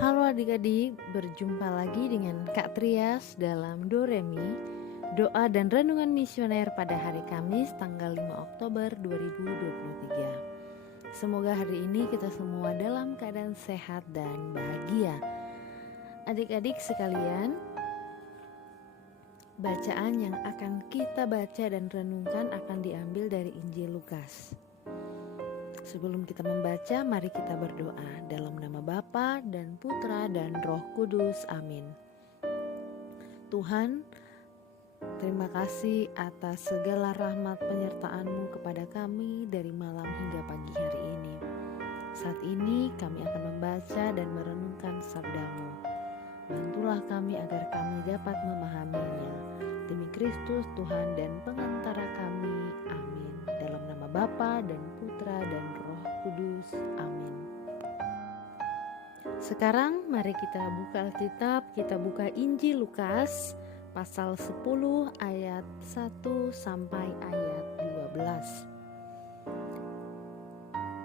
Halo adik-adik, berjumpa lagi dengan Kak Trias dalam Doremi, doa dan renungan misioner pada hari Kamis tanggal 5 Oktober 2023. Semoga hari ini kita semua dalam keadaan sehat dan bahagia. Adik-adik sekalian, bacaan yang akan kita baca dan renungkan akan diambil dari Injil Lukas. Sebelum kita membaca, mari kita berdoa dalam nama Bapa dan Putra dan Roh Kudus. Amin. Tuhan, terima kasih atas segala rahmat penyertaan-Mu kepada kami dari malam hingga pagi hari ini. Saat ini kami akan membaca dan merenungkan sabda-Mu. Bantulah kami agar kami dapat memahaminya. Demi Kristus Tuhan dan pengantara kami. Amin. Dalam nama Bapa dan Putra dan Roh Kudus. Amin. Sekarang mari kita buka Alkitab. Kita buka Injil Lukas pasal 10 ayat 1 sampai ayat 12.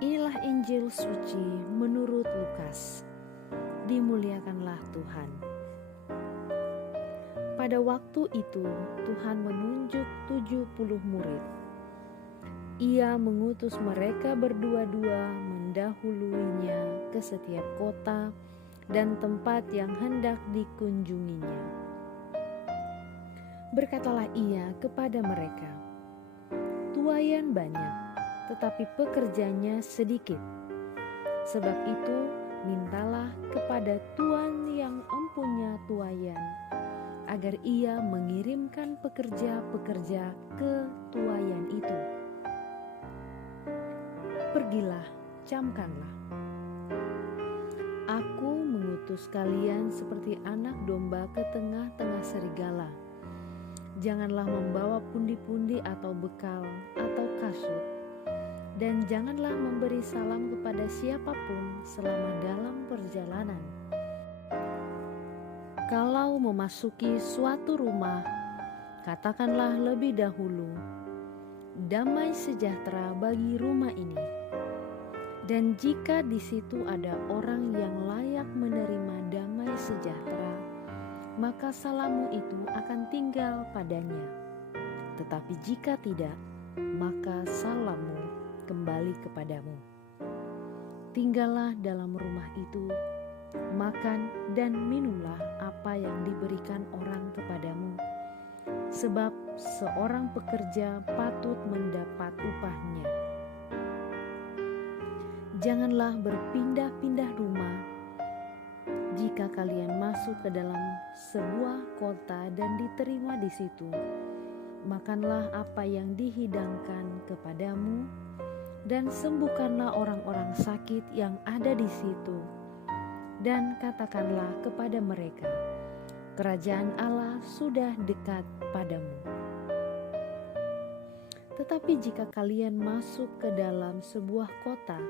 Inilah Injil suci menurut Lukas. Dimuliakanlah Tuhan. Pada waktu itu Tuhan menunjuk 70 murid. Ia mengutus mereka berdua-dua mendahuluinya ke setiap kota dan tempat yang hendak dikunjunginya. Berkatalah ia kepada mereka, "Tuaian banyak, tetapi pekerjanya sedikit. Sebab itu, mintalah kepada Tuan yang empunya tuaian, agar ia mengirimkan pekerja-pekerja ke tuaian itu. Pergilah, camkanlah. Aku mengutus kalian seperti anak domba ke tengah-tengah serigala. Janganlah membawa pundi-pundi atau bekal atau kasut, dan janganlah memberi salam kepada siapapun selama dalam perjalanan. Kalau memasuki suatu rumah, katakanlah lebih dahulu, 'Damai sejahtera bagi rumah ini.' Dan jika di situ ada orang yang layak menerima damai sejahtera, maka salammu itu akan tinggal padanya. Tetapi jika tidak, maka salammu kembali kepadamu. Tinggallah dalam rumah itu, makan dan minumlah apa yang diberikan orang kepadamu, sebab seorang pekerja patut mendapat upahnya. Janganlah berpindah-pindah rumah. Jika kalian masuk ke dalam sebuah kota dan diterima di situ, makanlah apa yang dihidangkan kepadamu, dan sembuhkanlah orang-orang sakit yang ada di situ, dan katakanlah kepada mereka, kerajaan Allah sudah dekat padamu. Tetapi jika kalian masuk ke dalam sebuah kota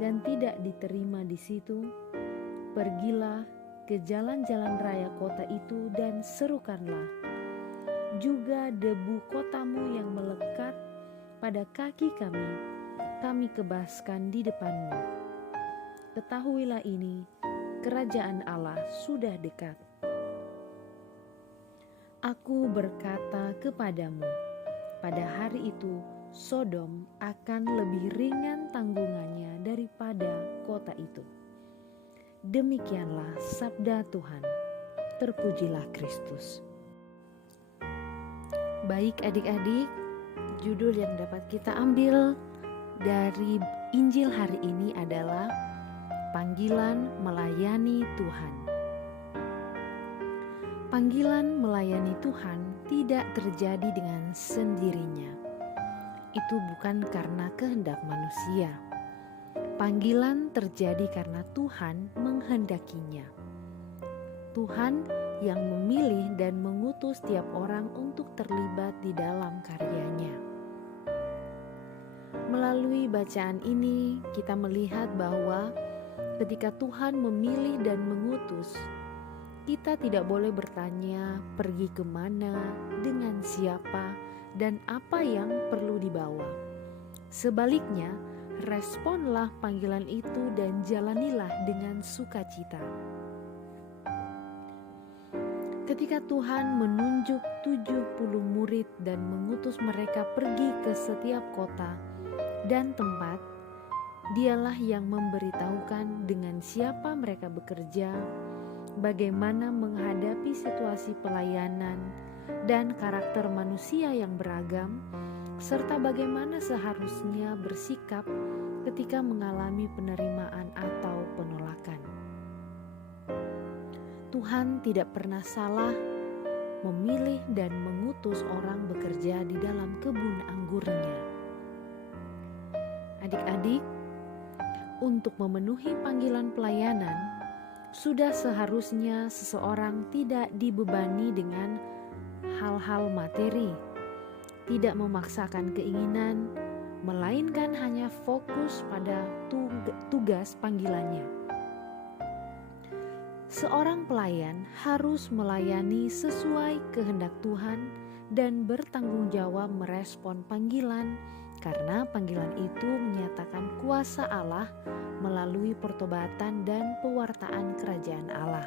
dan tidak diterima di situ, pergilah ke jalan-jalan raya kota itu dan serukanlah, juga debu kotamu yang melekat pada kaki kami kebaskan di depanmu. Ketahuilah ini, kerajaan Allah sudah dekat. Aku berkata kepadamu, pada hari itu Sodom akan lebih ringan tanggungannya daripada kota itu." Demikianlah sabda Tuhan. Terpujilah Kristus. Baik adik-adik, judul yang dapat kita ambil dari Injil hari ini adalah panggilan melayani Tuhan. Panggilan melayani Tuhan tidak terjadi dengan sendirinya. Itu bukan karena kehendak manusia. Panggilan terjadi karena Tuhan menghendakinya. Tuhan yang memilih dan mengutus tiap orang untuk terlibat di dalam karyanya. Melalui bacaan ini, kita melihat bahwa ketika Tuhan memilih dan mengutus, kita tidak boleh bertanya pergi kemana, dengan siapa, dan apa yang perlu dibawa. Sebaliknya, Responlah panggilan itu dan jalanilah dengan sukacita. Ketika Tuhan menunjuk 70 murid dan mengutus mereka pergi ke setiap kota dan tempat, Dialah yang memberitahukan dengan siapa mereka bekerja, bagaimana menghadapi situasi pelayanan dan karakter manusia yang beragam, serta bagaimana seharusnya bersikap ketika mengalami penerimaan atau penolakan. Tuhan tidak pernah salah memilih dan mengutus orang bekerja di dalam kebun anggurnya. Adik-adik, untuk memenuhi panggilan pelayanan, sudah seharusnya seseorang tidak dibebani dengan hal-hal materi, tidak memaksakan keinginan, melainkan hanya fokus pada tugas panggilannya. Seorang pelayan harus melayani sesuai kehendak Tuhan dan bertanggung jawab merespon panggilan, karena panggilan itu menyatakan kuasa Allah melalui pertobatan dan pewartaan kerajaan Allah.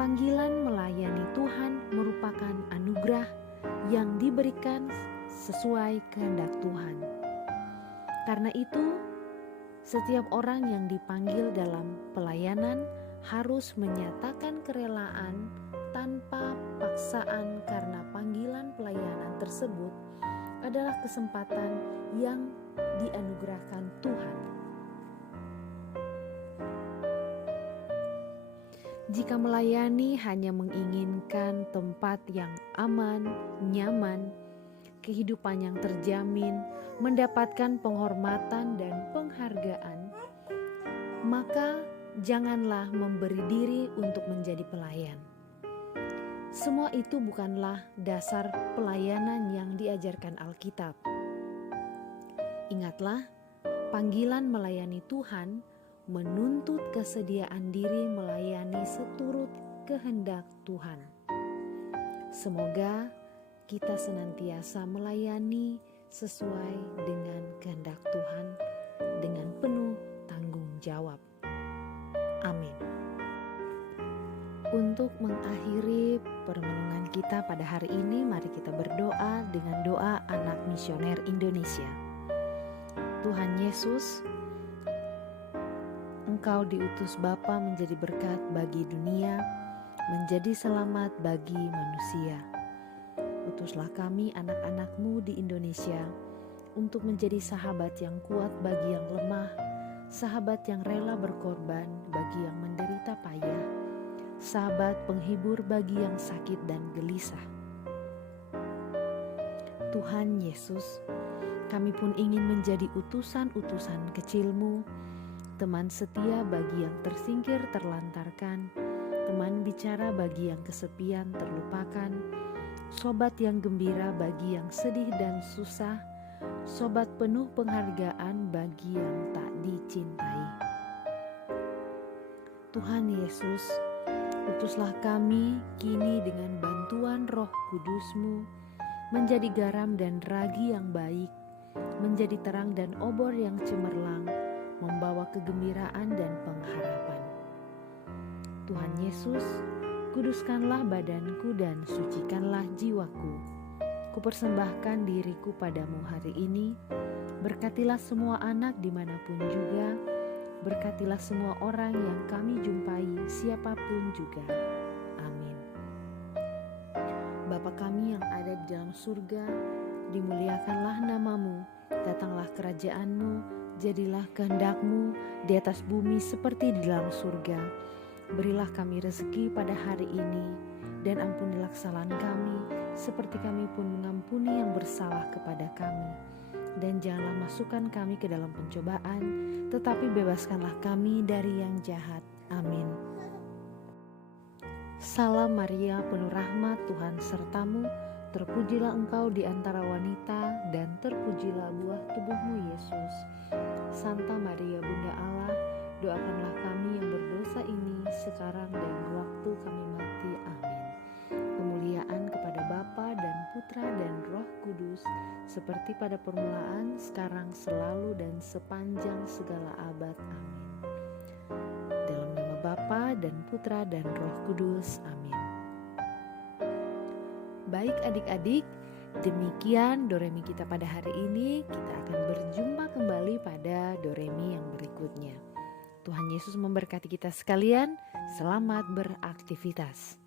Panggilan melayani Tuhan merupakan anugerah yang diberikan sesuai kehendak Tuhan. Karena itu, setiap orang yang dipanggil dalam pelayanan harus menyatakan kerelaan tanpa paksaan, karena panggilan pelayanan tersebut adalah kesempatan yang dianugerahkan Tuhan. Jika melayani hanya menginginkan tempat yang aman, nyaman, kehidupan yang terjamin, mendapatkan penghormatan dan penghargaan, maka janganlah memberi diri untuk menjadi pelayan. Semua itu bukanlah dasar pelayanan yang diajarkan Alkitab. Ingatlah, panggilan melayani Tuhan menuntut kesediaan diri melayani seturut kehendak Tuhan. Semoga kita senantiasa melayani sesuai dengan kehendak Tuhan dengan penuh tanggung jawab. Amin. Untuk mengakhiri permenungan kita pada hari ini, mari kita berdoa dengan doa anak misioner Indonesia. Tuhan Yesus, Engkau diutus Bapa menjadi berkat bagi dunia, menjadi selamat bagi manusia. Utuslah kami anak-anak-Mu di Indonesia untuk menjadi sahabat yang kuat bagi yang lemah, sahabat yang rela berkorban bagi yang menderita payah, sahabat penghibur bagi yang sakit dan gelisah. Tuhan Yesus, kami pun ingin menjadi utusan-utusan kecil-Mu, teman setia bagi yang tersingkir terlantarkan, teman bicara bagi yang kesepian terlupakan, sobat yang gembira bagi yang sedih dan susah, sobat penuh penghargaan bagi yang tak dicintai. Tuhan Yesus, utuslah kami kini dengan bantuan Roh Kudus-Mu menjadi garam dan ragi yang baik, menjadi terang dan obor yang cemerlang, membawa kegembiraan dan pengharapan. Tuhan Yesus, kuduskanlah badanku dan sucikanlah jiwaku. Kupersembahkan diriku padamu hari ini. Berkatilah semua anak dimanapun juga. Berkatilah semua orang yang kami jumpai, siapapun juga. Amin. Bapa kami yang ada di dalam surga, dimuliakanlah nama-Mu, datanglah kerajaan-Mu, jadilah kehendak-Mu di atas bumi seperti di dalam surga. Berilah kami rezeki pada hari ini, dan ampunilah kesalahan kami, seperti kami pun mengampuni yang bersalah kepada kami. Dan janganlah masukkan kami ke dalam pencobaan, tetapi bebaskanlah kami dari yang jahat. Amin. Salam Maria, penuh rahmat, Tuhan sertamu. Terpujilah engkau di antara wanita, dan terpujilah buah tubuhmu Yesus. Santa Maria Bunda Allah, doakanlah kami yang berdosa ini sekarang dan waktu kami mati. Amin. Kemuliaan kepada Bapa dan Putra dan Roh Kudus, seperti pada permulaan, sekarang, selalu, dan sepanjang segala abad. Amin. Dalam nama Bapa dan Putra dan Roh Kudus. Amin. Baik adik-adik, demikian Doremi kita pada hari ini. Kita akan berjumpa kembali pada Doremi yang berikutnya. Tuhan Yesus memberkati kita sekalian. Selamat beraktivitas.